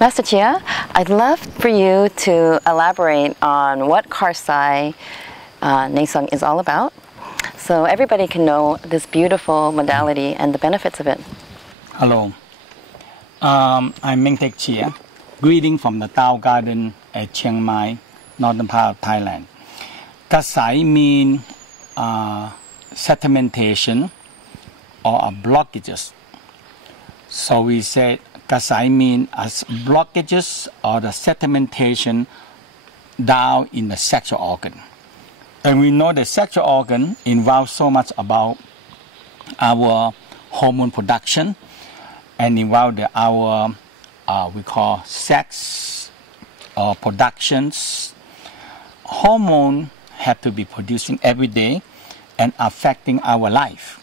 Master Chia, I'd love for you to elaborate on what Karsai Nei Tsang is all about, so everybody can know this beautiful modality and the benefits of it. Hello, I'm Mantak Chia, greeting from the Tao Garden at Chiangmai, northern part of Thailand. Kasai means sedimentation or blockages. So we said Kasai means as blockages or the sedimentation down in the sexual organ. And we know the sexual organ involves so much about our hormone production and involve our we call sex or productions. Hormone have to be producing every day and affecting our life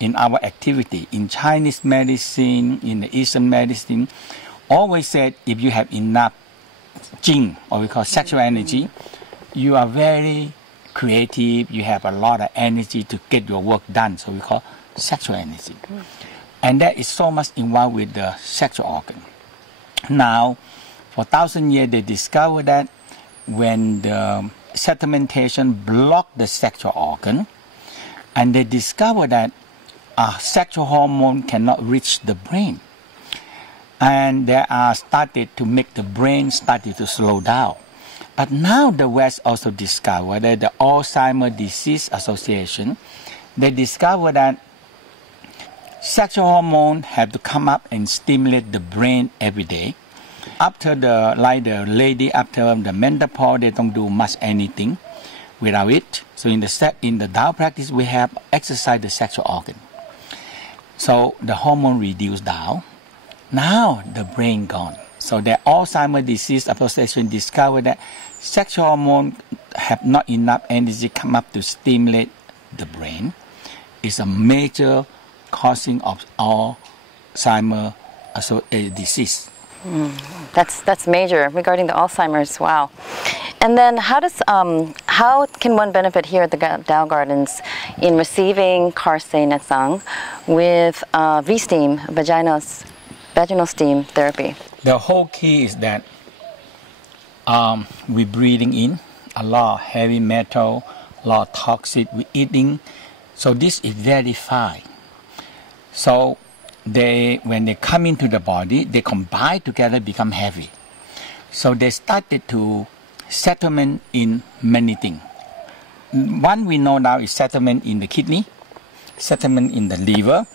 in our activity. In Chinese medicine, in the Eastern medicine, always said if you have enough jing, or we call sexual energy, you are very creative, you have a lot of energy to get your work done, so we call sexual energy. And that is so much involved with the sexual organ. Now, for 1,000 years, they discovered that when the sedimentation blocked the sexual organ, and they discovered that sexual hormone cannot reach the brain. And they are started to make the brain started to slow down. But now the West also discovered that the Alzheimer's Disease Association, they discovered that sexual hormone have to come up and stimulate the brain every day. After the lady, after the menopause, they don't do much anything without it. So in the Tao practice, we have exercise the sexual organ. So the hormone reduced down. Now the brain gone. So the Alzheimer's Disease Association discovered that sexual hormone have not enough energy come up to stimulate the brain. It's a major causing of Alzheimer's disease. That's major regarding the Alzheimer's. Wow. And then how can one benefit here at the Tao Gardens in receiving Karsai Nei Tsang with V-steam, vaginal steam therapy? The whole key is that we're breathing in a lot of heavy metal, a lot of toxic, we're eating. So this is very fine. So when they come into the body, they combine together, become heavy. So they started to settlement in many things. One we know now is settlement in the kidney, settlement in the liver,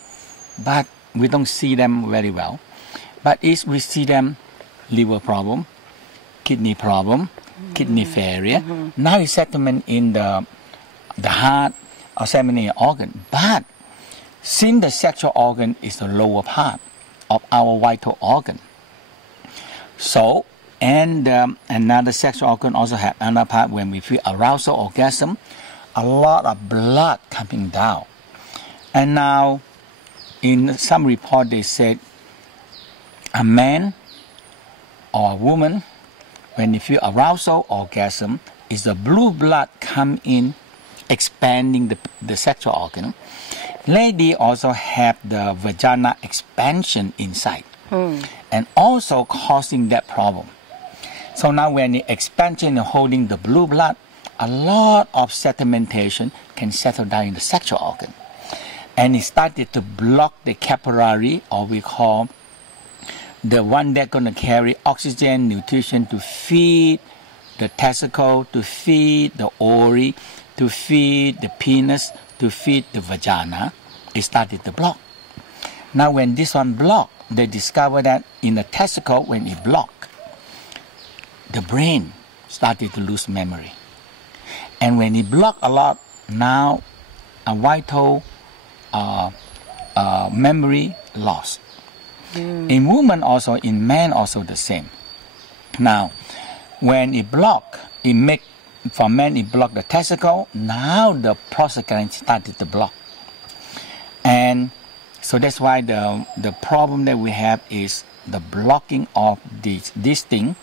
but we don't see them very well. But we see them liver problem, kidney problem, kidney failure. Now it's settlement in the heart or seminary organ. But since the sexual organ is the lower part of our vital organ, so and another sexual organ also have another part when we feel arousal, orgasm, a lot of blood coming down. And now in some report they said a man or a woman, when you feel arousal, orgasm, is the blue blood come in expanding the sexual organ. Lady also have the vagina expansion inside and also causing that problem. So now when the expansion is holding the blue blood, a lot of sedimentation can settle down in the sexual organ. And it started to block the capillary, or we call the one that's going to carry oxygen, nutrition to feed the testicle, to feed the ovary, to feed the penis, to feed the vagina. It started to block. Now when this one blocked, they discovered that in the testicle, when it blocked, the brain started to lose memory. And when it blocked a lot, now a vital memory lost. In women also, in men also the same. Now, when it blocked, for men it blocked the testicle, now the prostate gland started to block. And so that's why the problem that we have is the blocking of this thing,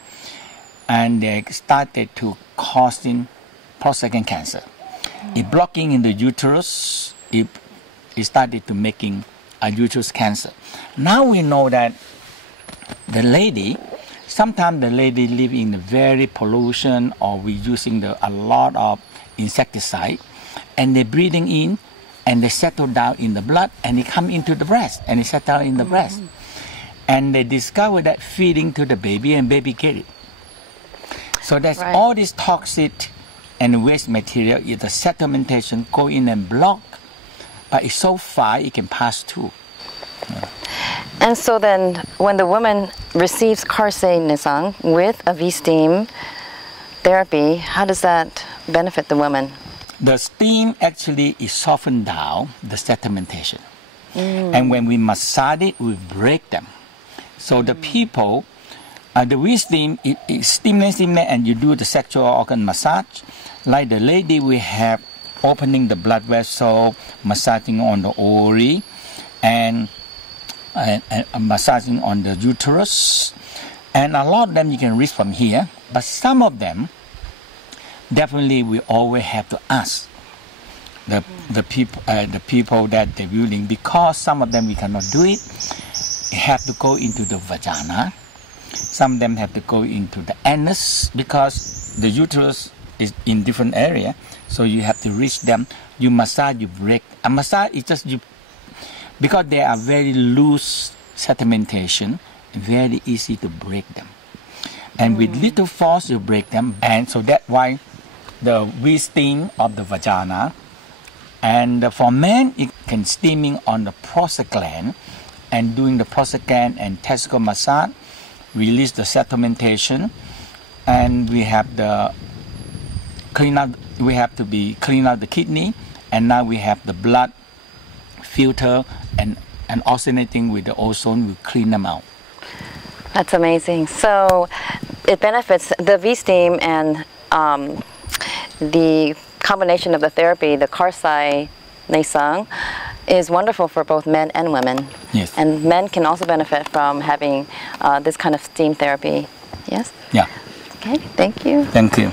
and they started to causing prostate cancer. It blocking in the uterus, it started to making a uterus cancer. Now we know that the lady sometimes the lady live in very pollution, or we using a lot of insecticide, and they're breathing in, and they settle down in the blood, and it come into the breast, and it settle in the breast. And they discover that feeding to the baby, and baby get it. So that's all this toxic and waste material is the sedimentation go in and block, but it's so far it can pass through. And so then when the woman receives Karsai Nei Tsang with a V-steam therapy, how does that benefit the woman? The steam actually is softened down the sedimentation. And when we massage it, we break them. So the people, the V-steam is stimulating, and you do the sexual organ massage. Like the lady, we have opening the blood vessel, massaging on the ovary, and massaging on the uterus. And a lot of them you can reach from here, but some of them, definitely we always have to ask the people that they're willing, because some of them we cannot do it. They have to go into the vagina. Some of them have to go into the anus, because the uterus is in different area. So you have to reach them. You massage, you break. A massage is just you, because they are very loose sedimentation, very easy to break them. And with little force you break them. And so that's why the V-steam of the vagina. And for men, it can steaming on the prostate gland, and doing the prostate gland and testicle massage, release the sedimentation, and we have the clean out. We have to be clean out the kidney, and now we have the blood filter and alternating with the ozone will clean them out. That's amazing. So it benefits the V-steam and the combination of the therapy, the Karsai Nei Tsang, is wonderful for both men and women. Yes. And men can also benefit from having this kind of steam therapy. Yes? Yeah. Okay, thank you. Thank you.